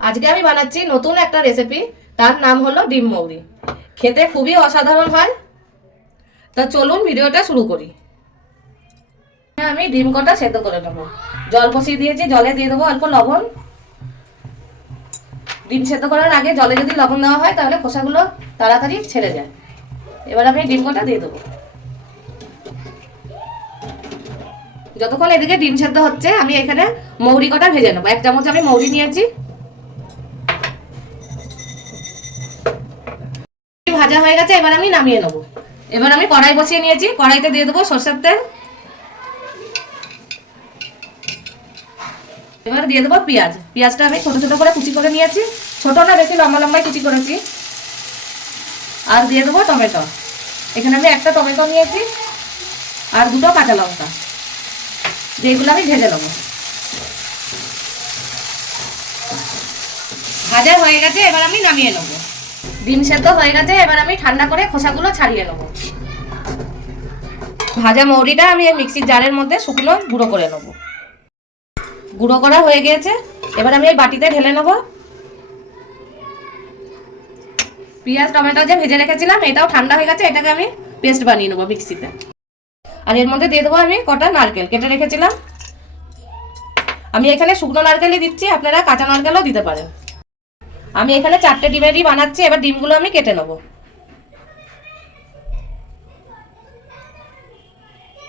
আজকে আমি বানাচ্ছি নতুন একটা রেসিপি তার নাম হলো ডিম মৌরি। খেতে খুবই অসাধারণ হয়। তা চলুন ভিডিওটা শুরু করি। আমি ডিম কটা সেদ্ধ করে নেব। জল বসিয়ে দিয়েছি, জলে দিয়ে দেবো অল্প লবণ। ডিম সেদ্ধ করার আগে জলে যদি লবণ দেওয়া হয়, তাহলে খোসাগুলো তাড়াতাড়ি ছেড়ে যায়। এবার আমি ডিম কটা দিয়ে দেবো। যতক্ষণ এদিকে ডিম সেদ্ধ হচ্ছে, আমি এখানে মৌরি কটা ভেজে নেব। এক চামচ আমি মৌরি নিয়েছি। ভাজা হয়ে গেছে, এবার আমি নামিয়ে নেব। এবার আমি কড়াই বসিয়ে নিয়েছি, কড়াইতে দিয়ে দেবো সর্ষের তেল। এবার দিয়ে দেবো পেঁয়াজ। পেঁয়াজটা আমি ছোটো ছোটো করে কুচি করে নিয়েছি। ছোটো না, বেশি লম্বা লম্বাই কুচি করেছি। আর দিয়ে দেবো টমেটো। এখানে আমি একটা টমেটো নিয়েছি আর দুটো কাঁচা লঙ্কা। যেগুলো আমি ভেজে নেব। ভাজা হয়ে গেছে, এবার আমি নামিয়ে নেব। ডিম সেদ্ধ হয়ে গেছে, এবার আমি ঠান্ডা করে খোসাগুলো ছাড়িয়ে নেব। ভাজা মৌরিটা আমি এই মিক্সির জারের মধ্যে শুকনো গুঁড়ো করে নেব। গুঁড়ো করা হয়ে গিয়েছে এবার আমি এই বাটিতে ঢেলে নেব। পেঁয়াজ, টমেটো যে ভেজে রেখেছিলাম, এটাও ঠান্ডা হয়ে গেছে, এটাকে আমি পেস্ট বানিয়ে নেব মিক্সিতে। আর এর মধ্যে দিয়ে দেবো আমি কটা নারকেল, কেটে রেখেছিলাম। আমি এখানে শুকনো নারকেলই দিচ্ছি, আপনারা কাঁচা নারকেলও দিতে পারেন। আমি এখানে চারটে ডিমেরই বানাচ্ছি, এবার ডিমগুলো আমি কেটে নেব।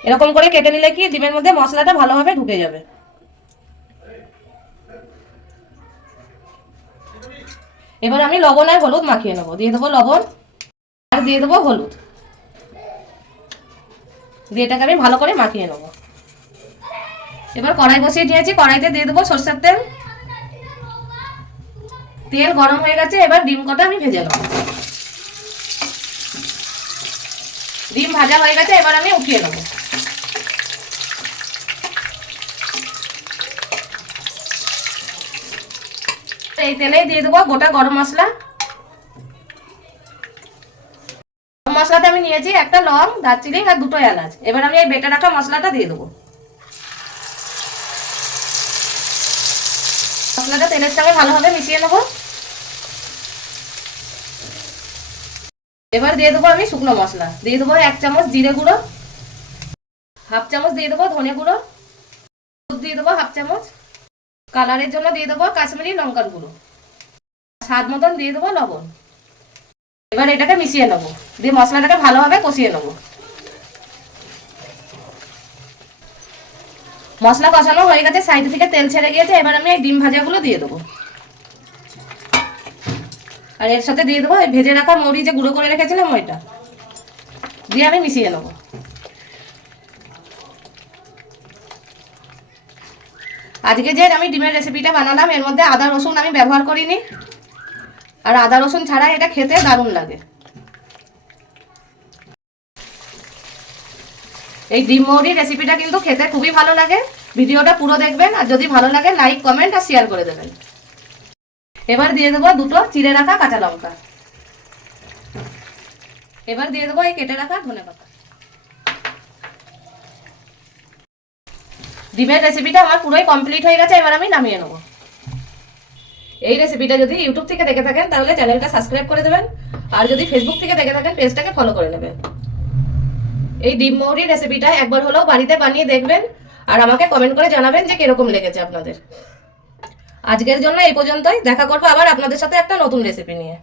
এরকম করে কেটে নিলে কি ডিমের মধ্যে মশলাটা ভালোভাবে ঢুকে যাবে। এবার আমি লবণ আর হলুদ মাখিয়ে নেব। দিয়ে দেবো লবণ আর দিয়ে দেবো হলুদ। দিয়ে এটাকে আমি ভালো করে মাখিয়ে নেব। এবার কড়াই বসিয়ে নিয়েছি, কড়াইতে দিয়ে দেবো সর্ষের তেল। তেল গরম হয়ে গেছে, এবার ডিম কটা আমি ভেজে নেব। ডিম ভাজা হয়ে গেছে, এবার আমি উঠিয়ে নেব। এই তেলেই দিয়ে দেবো গোটা গরম মশলা। গরম মশলাতে আমি নিয়েছি একটা লং, দারচিনি আর দুটো এলাচ। এবার আমি এই বেটে রাখা মশলাটা দিয়ে দেবো। মশলাটা তেলের সঙ্গে ভালোভাবে মিশিয়ে নেব। এবার দিয়ে দেবো আমি শুকনো মশলা। দিয়ে দেবো এক চামচ জিরে গুঁড়ো, হাফ চামচ দিয়ে দেবো ধনে গুঁড়ো, হলুদ দিয়ে দেবো হাফ চামচ। কালারের জন্য দিয়ে দেবো কাশ্মীরি লঙ্কার গুঁড়ো। স্বাদ মতন দিয়ে দেবো লবণ। এবার এটাকে মিশিয়ে নেব। দিয়ে মশলাটাকে ভালোভাবে কষিয়ে নেব। মশলা কষানো হয়ে গেছে, সাইড থেকে তেল ছেড়ে গিয়েছে, এবার আমি এই ডিম ভাজাগুলো দিয়ে দেবো। আর এর সাথে দিয়ে দেবো ভেজে রাখা মুড়ি যে গুঁড়ো করে রেখেছিলাম ওইটা। দিয়ে আমি মিশিয়ে নেব। আজকে যে আমি ডিমের রেসিপিটা বানালাম, এর মধ্যে আদা, রসুন আমি ব্যবহার করিনি। আর আদা, রসুন ছাড়া এটা খেতে দারুণ লাগে। এই ডিম মৌরি রেসিপিটা কিন্তু খেতে খুবই ভালো লাগে। ভিডিওটা পুরো দেখবেন, আর যদি ভালো লাগে লাইক কমেন্ট আর শেয়ার করে দেবেন। এবার দিয়ে দেবো দুটো চিড়ে রাখা কাঁচা লঙ্কা। এবার দিয়ে দেবো এই কেটে রাখা ধনে পাতা। ডিমের রেসিপিটা আমার পুরোই কমপ্লিট হয়ে গেছে, এবার আমি নামিয়ে নেব। এই রেসিপিটা যদি ইউটিউব থেকে দেখে থাকেন, তাহলে চ্যানেলটা সাবস্ক্রাইব করে দেবেন, আর যদি ফেসবুক থেকে দেখে থাকেন, পেজটাকে ফলো করে নেবেন। এই ডিম মৌরি রেসিপিটা একবার হলেও বাড়িতে বানিয়ে দেখবেন, আর আমাকে কমেন্ট করে জানাবেন যে কীরকম লেগেছে আপনাদের। আজকের জন্য এই পর্যন্তই। দেখা করব আবার আপনাদের সাথে একটা নতুন রেসিপি নিয়ে।